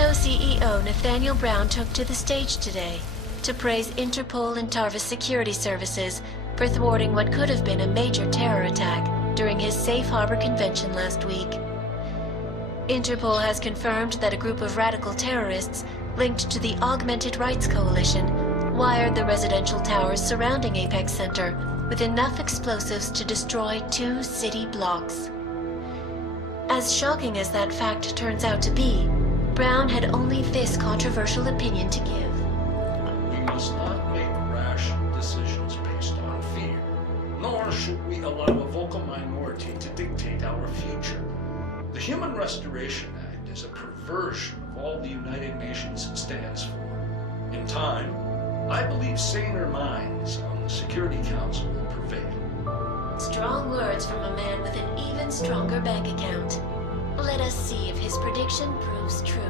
Toronto CEO Nathaniel Brown took to the stage today to praise Interpol and Tarvis security services for thwarting what could have been a major terror attack during his Safe Harbor convention last week. Interpol has confirmed that a group of radical terrorists linked to the Augmented Rights Coalition wired the residential towers surrounding Apex Center with enough explosives to destroy 2 city blocks. As shocking as that fact turns out to be, Brown had only this controversial opinion to give. We must not make rash decisions based on fear, nor should we allow a vocal minority to dictate our future. The Human Restoration Act is a perversion of all the United Nations stands for. In time, I believe saner minds on the Security Council will prevail. Strong words from a man with an even stronger bank account. Let us see if his prediction proves true.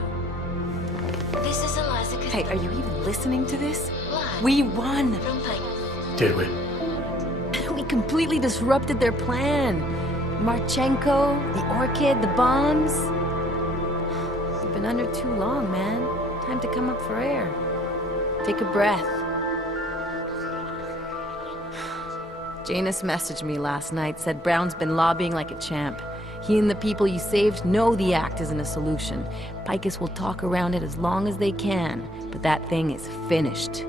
This is Eliza Costello. Hey, are you even listening to this? Live We won! from Pike. Did we? We completely disrupted their plan. Marchenko, the Orchid, the bombs. You've been under too long, man. Time to come up for air. Take a breath. Janus messaged me last night, said Brown's been lobbying like a champ. He and the people you saved know the act isn't a solution. Picus will talk around it as long as they can, but that thing is finished.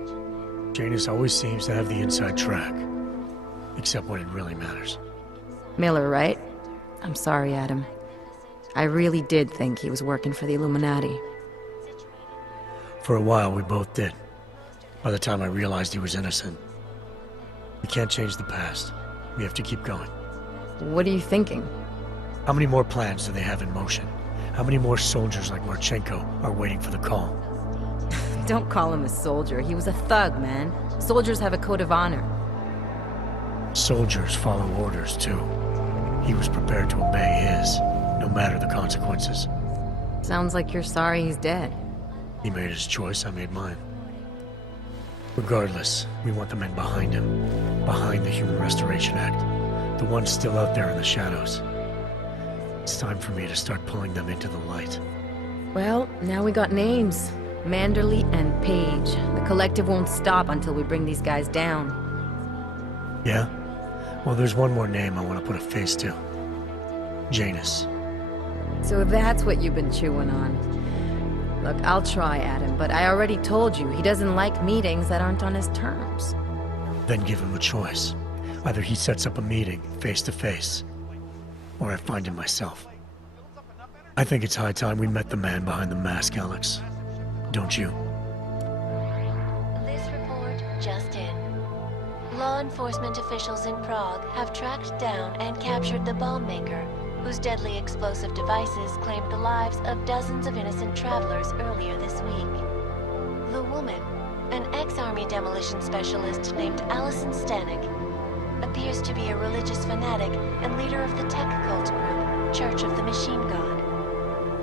Janus always seems to have the inside track. Except when it really matters. Miller, right? I'm sorry, Adam. I really did think he was working for the Illuminati. For a while, we both did. By the time I realized he was innocent. We can't change the past. We have to keep going. What are you thinking? How many more plans do they have in motion? How many more soldiers like Marchenko are waiting for the call? Don't call him a soldier. He was a thug, man. Soldiers have a code of honor. Soldiers follow orders, too. He was prepared to obey his, no matter the consequences. Sounds like you're sorry he's dead. He made his choice, I made mine. Regardless, we want the men behind him. Behind the Human Restoration Act. The ones still out there in the shadows. It's time for me to start pulling them into the light. Well, now we got names. Manderley and Page. The collective won't stop until we bring these guys down. Yeah? Well, there's one more name I want to put a face to. Janus. So that's what you've been chewing on. Look, I'll try, Adam, but I already told you he doesn't like meetings that aren't on his terms. Then give him a choice. Either he sets up a meeting, face to face, or I find him myself. I think it's high time we met the man behind the mask, Alex. Don't you? This report just in. Law enforcement officials in Prague have tracked down and captured the bomb maker, whose deadly explosive devices claimed the lives of dozens of innocent travelers earlier this week. The woman, an ex-army demolition specialist named Allison Stanek, appears to be a religious fanatic and leader of the tech cult group, Church of the Machine God.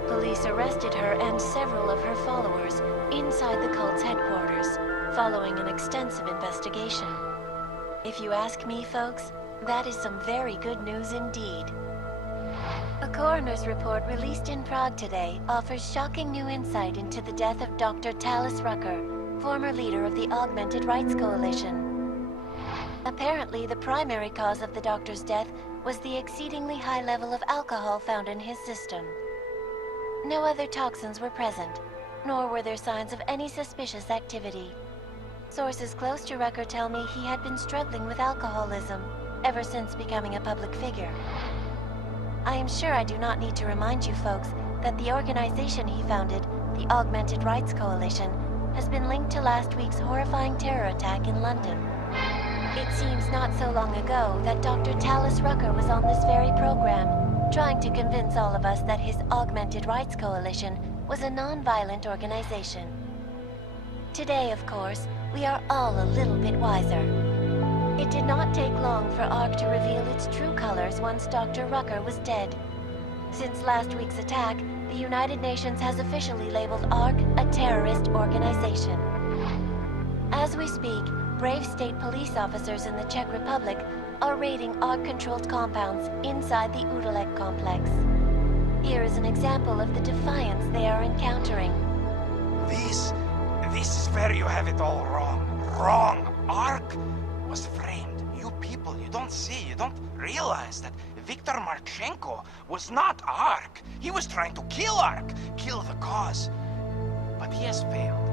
Police arrested her and several of her followers inside the cult's headquarters, following an extensive investigation. If you ask me, folks, that is some very good news indeed. A coroner's report released in Prague today offers shocking new insight into the death of Dr. Talis Rucker, former leader of the Augmented Rights Coalition. Apparently, the primary cause of the doctor's death was the exceedingly high level of alcohol found in his system. No other toxins were present, nor were there signs of any suspicious activity. Sources close to Rucker tell me he had been struggling with alcoholism ever since becoming a public figure. I am sure I do not need to remind you folks that the organization he founded, the Augmented Rights Coalition, has been linked to last week's horrifying terror attack in London. It seems not so long ago that Dr. Talis Rucker was on this very program, trying to convince all of us that his Augmented Rights Coalition was a non-violent organization. Today, of course, we are all a little bit wiser. It did not take long for ARC to reveal its true colors once Dr. Rucker was dead. Since last week's attack, the United Nations has officially labeled ARC a terrorist organization. As we speak, brave state police officers in the Czech Republic are raiding ARC-controlled compounds inside the Udalek complex. Here is an example of the defiance they are encountering. This is where you have it all wrong. Wrong. Ark was framed. You people, you don't see, you don't realize that Viktor Marchenko was not Ark. He was trying to kill Ark, kill the cause. But he has failed.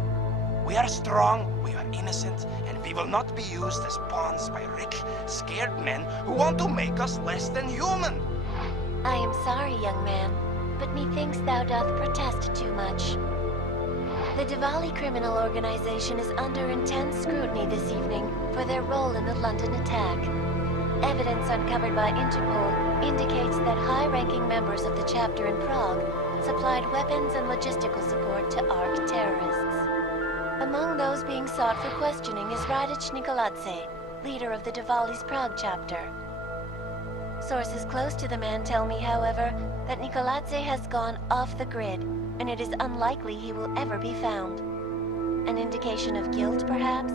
We are strong, we are innocent, and we will not be used as pawns by rich, scared men who want to make us less than human. I am sorry, young man, but methinks thou doth protest too much. The Diwali criminal organization is under intense scrutiny this evening for their role in the London attack. Evidence uncovered by Interpol indicates that high-ranking members of the chapter in Prague supplied weapons and logistical support to ARC terrorists. Among those being sought for questioning is Radich Nikoladze, leader of the Diwali's Prague chapter. Sources close to the man tell me, however, that Nikoladze has gone off the grid, and it is unlikely he will ever be found. An indication of guilt, perhaps?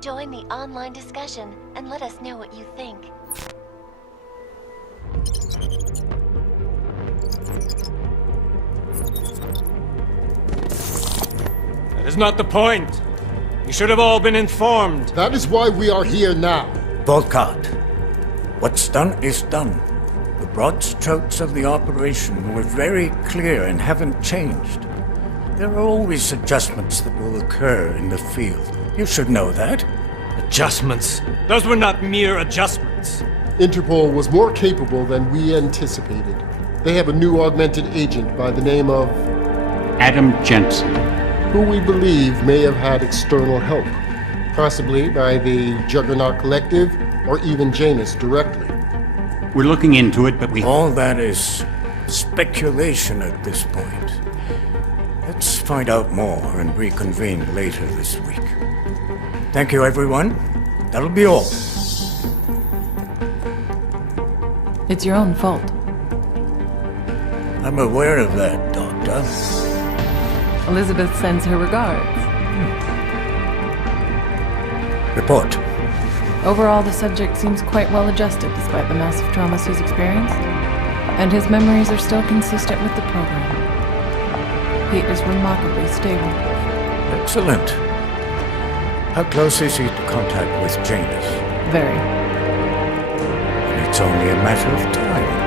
Join the online discussion and let us know what you think. That is not the point. You should have all been informed. That is why we are here now. Volkart, what's done is done. The broad strokes of the operation were very clear and haven't changed. There are always adjustments that will occur in the field. You should know that. Adjustments? Those were not mere adjustments. Interpol was more capable than we anticipated. They have a new augmented agent by the name of Adam Jensen, who we believe may have had external help, possibly by the Juggernaut Collective or even Janus directly. we're looking into it, but All that is speculation at this point. Let's find out more and reconvene later this week. Thank you, everyone. That'll be all. It's your own fault. I'm aware of that, Doctor. Elizabeth sends her regards. Report. Overall, the subject seems quite well adjusted despite the massive traumas he's experienced, and his memories are still consistent with the program. He is remarkably stable. Excellent. How close is he to contact with Janus? Very. It's only a matter of time.